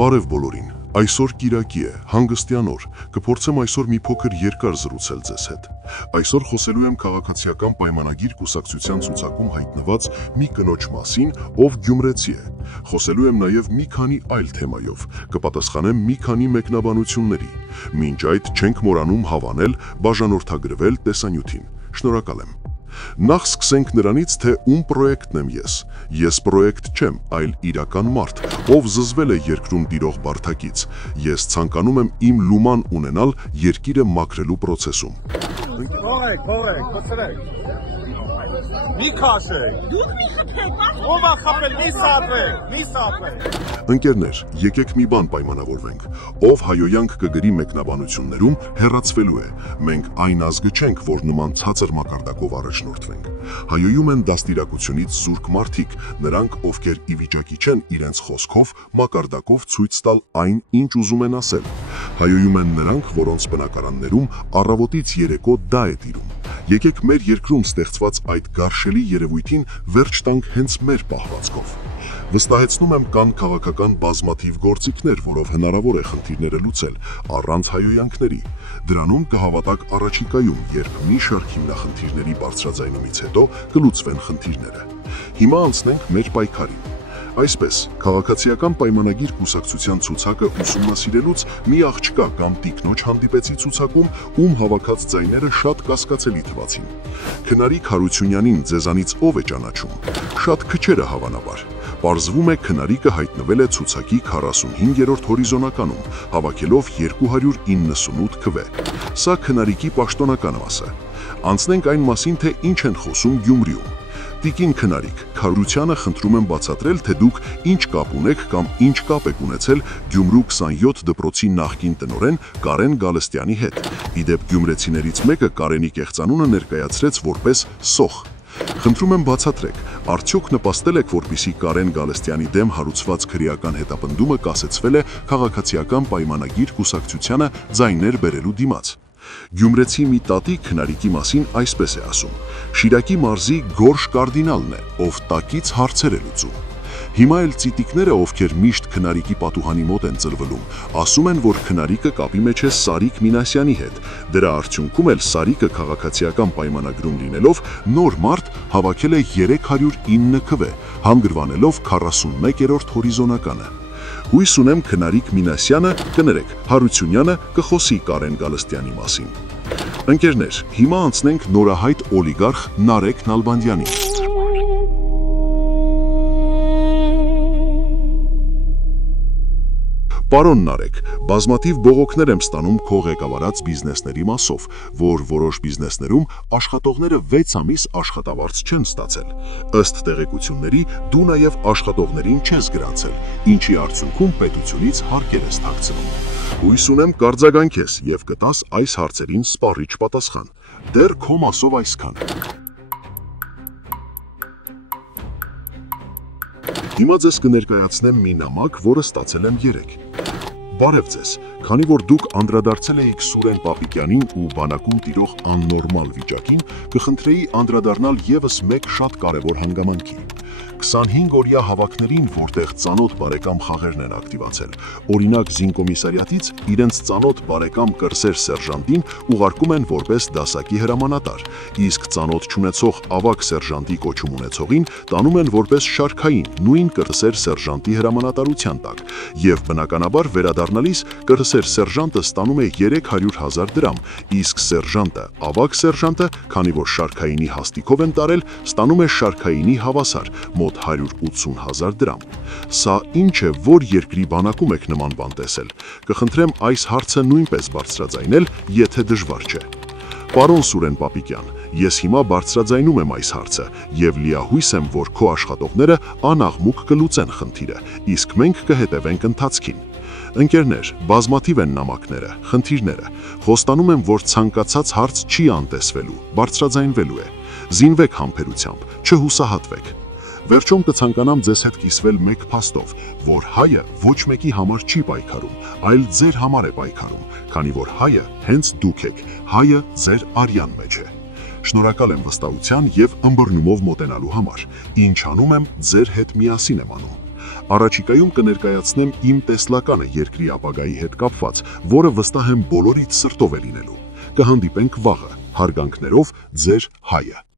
Բարև բոլորին, այսօր կիրակի է, հանգստյան օր, կփորձեմ այսօր մի փոքր երկար զրուցել ձեզ հետ։ Այսօր խոսելու եմ քաղաքացիական պայմանագիր կուսակցության ցուցակում հայտնված մի կնոջ մասին, ով գյումրեցի է։ Խոսելու եմ նաև մի քանի այլ թեմայով, կպատասխանեմ մի քանի մեկնաբանությունների։ Մինչ այդ չենք մոռանում հավանել, բաժանորդագրվել տեսանյութին։ Շնորհակալ եմ։ Նախ սկսենք նրանից, թե ում պրոյեկտն եմ ես։ Ես պրոյեկտ չեմ, այլ իրական մարդ, ով զզվել է երկրում տիրող բարդակից։ Ես ցանկանում եմ իմ լուման ունենալ երկիրը մաքրելու process-ում։ Մի քաշեք։ Ո՞վ է խփել, մի սադրեք։ Ընկերներ, եկեք մի բան պայմանավորվենք։ Ով հայոյանք կգրի մեկնաբանություններում, հեռացվելու է։ Մենք այն ազգը չենք, որ նման ցածր մակարդակով առաջնորդվենք։ Հայոյում են դաստիարակությունից զուրկ մարդիկ, նրանք, ովքեր ի վիճակի չեն իրենց խոսքով, մակարդակով ցույց տալ այն, ինչ ուզում են ասել։ Հայոյում են նրանք, որոնց բնակարաններում առավոտից երեկո դա է տիրում։ Եկեք մեր երկրում ստեղծված այդ գարշելի երևույթին վերջ տանք հենց մեր պահվածքով։ Վստահեցնում եմ, կան քաղաքական բազմաթիվ գործիքներ, որով հնարավոր է խնդիրները լուծել, առանց հայոյանքների։ Դրանում կհավատաք առաջիկայում, երբ մի շարք հիմնախնդիրների բարձրաձայնումից հետո կլուծվեն խնդիրները։ Հիմա անցնենք մեր պայքարին։ Այսպես, քաղաքացիական պայմանագիր կուսակցության ցուցակը ուսումնասիրելուց մի աղջկա կամ տիկնոջ հանդիպեցի ցուցակում, ում հավաքած ձայները շատ կասկածելի թվացին։ Քնարիկ Հարությունյանին ձեզանից ով է ճանաչում։ Շատ քչերը հավանաբար։ Պարզվում է, Քնարիկը հայտնվել է ցուցակի 45-րդ հորիզոնականում, հավաքելով 298 քվե։ Սա Քնարիկի պաշտոնական մասը։ Անցնենք այն մասին, թե ինչ են խոսում Գյումրիում։ Տիկին Քնարիկ, Հարությանը խնդրում եմ բացատրել, թե դուք ինչ կապ ունեք կամ ինչ կապ եք ունեցել Գյումրու 27 դպրոցի նախկին տնօրեն Կարեն Գալստյանի հետ։ Իդեպ գյումրեցիներից մեկը Կարենի կեղծանունը ներկայացրեց որպես սոխ։ Խնդրում եմ բացատրեք, արդյոք նպաստել եք, որպեսզի Կարեն Գալստյանի դեմ հարուցված քրեական հետապնդումը կասեցվել է քաղաքացիական պայմանագիր կուսակցությանը ձայներ բերելու դիմաց։ Գյումրեցի մի տատիկ Քնարիկի մասին այսպես է ասում. Շիրակի մարզի Գորշ կարդինալն է, ով տակից հարցեր է լուծում։ Հիմա էլ ծիտիկները, ովքեր միշտ Քնարիկի պատուհանի մոտ են ծլվելում, ասում են, որ Քնարիկը կապի մեջ է Սարիկ Մինասյանի հետ։ Դրա արդյունքում էլ Սարիկը քաղաքացիական պայմանագրում լինելով նոր մարդ հավաքել է 309 քվե, հանգրվանելով 41-րդ հորիզոնականը։ Հույս ունեմ Քնարիկ Մինասյանը, կներեք, Հարությունյանը կխոսի Կարեն Գալստյանի մասին։ Ընկերներ, հիմա անցնենք նորահայտ օլիգարխ Նարեկ Նալբանդյանին։ Պարոն Նարեկ, բազմաթիվ բողոքներ եմ ստանում քո ղեկավարած բիզնեսների մասով, որ որոշ բիզնեսներում աշխատողները 6 ամիս աշխատավարձ չեն ստացել։ Ըստ տեղեկությունների, դու նաև աշխատողներին չես գրանցել, ինչի արդյունքում պետությունից հարկեր ես թաքցնում։ Հույս ունեմ կարձագանքես եւ կտաս այս հարցերին սպառիչ պատասխան։ Դեռ քո մասով այսքան։ Հիմա ձեզ կներկայացնեմ մի նամակ, որը ստացել եմ երեկ։ Բարև ձեզ, քանի որ դուք անդրադարձել էիք Սուրեն Պապիկյանին ու բանակում տիրող աննորմալ վիճակին, կխնդրեի անդրադառնալ եւս մեկ շատ կարևոր հանգամանքի։ 25-օրյա հավաքներին, որտեղ ծանոթ բարեկամ խաղերն են ակտիվացել, օրինակ զինկոմիսարիատից իրենց ծանոթ բարեկամ կրսեր սերժանտին ուղարկում են որպես դասակի հրամանատար, իսկ ծանոթ չունեցող ավագ սերժանտի կոչում ունեցողին տանում են որպես շարքային նույն կրսեր սերժանտի հրամանատարության տակ, եւ բնականաբար վերադառնալիս կրսեր սերժանտը ստանում է 300,000 դրամ, իսկ սերժանտը, ավագ սերժանտը, քանի որ շարքայինի հաստիքով են տարել, ստանում է շարքայինի հավասար մոտ 180,000 դրամ։ Սա ինչ է, որ երկրի բանակում եք նման բան տեսել։ Կխնդրեմ այս հարցը նույնպես բարձրաձայնել, եթե դժվար չէ։ Պարոն Սուրեն Պապիկյան, ես հիմա բարձրաձայնում եմ այս հարցը եւ լիահույս եմ, որ քո աշխատողները անաղմուկ կլուծեն խնդիրը, իսկ մենք կհետևենք ընթացքին։ Ընկերներ, բազմաթիվ են նամակները, խնդիրները։ Խոստանում եմ, որ ցանկացած հարց չի անտեսվելու, բարձրաձայնվելու է։ Զինվեք համբերությամբ, չհուսահատվեք։ Վերջում կցանկանամ ձեզ հետ կիսվել մեկ փաստով, որ հայը ոչ մեկի համար չի պայքարում, այլ ձեր համար է պայքարում, քանի որ հայը հենց դուք եք, հայը ձեր արյան մեջ է։ Շնորհակալ եմ վստահության եւ ըմբռնումով մոտենալու համար։ Ինչ անում եմ, ձեր հետ միասին եմ անում։ Առաջիկայում կներկայացնեմ իմ տեսլականը երկրի ապագայի հետ կապված, որը վստահ եմ բոլորիդ սրտով է լինելու։ Կհանդիպենք վաղը, հարգանքներով, ձեր Հայը։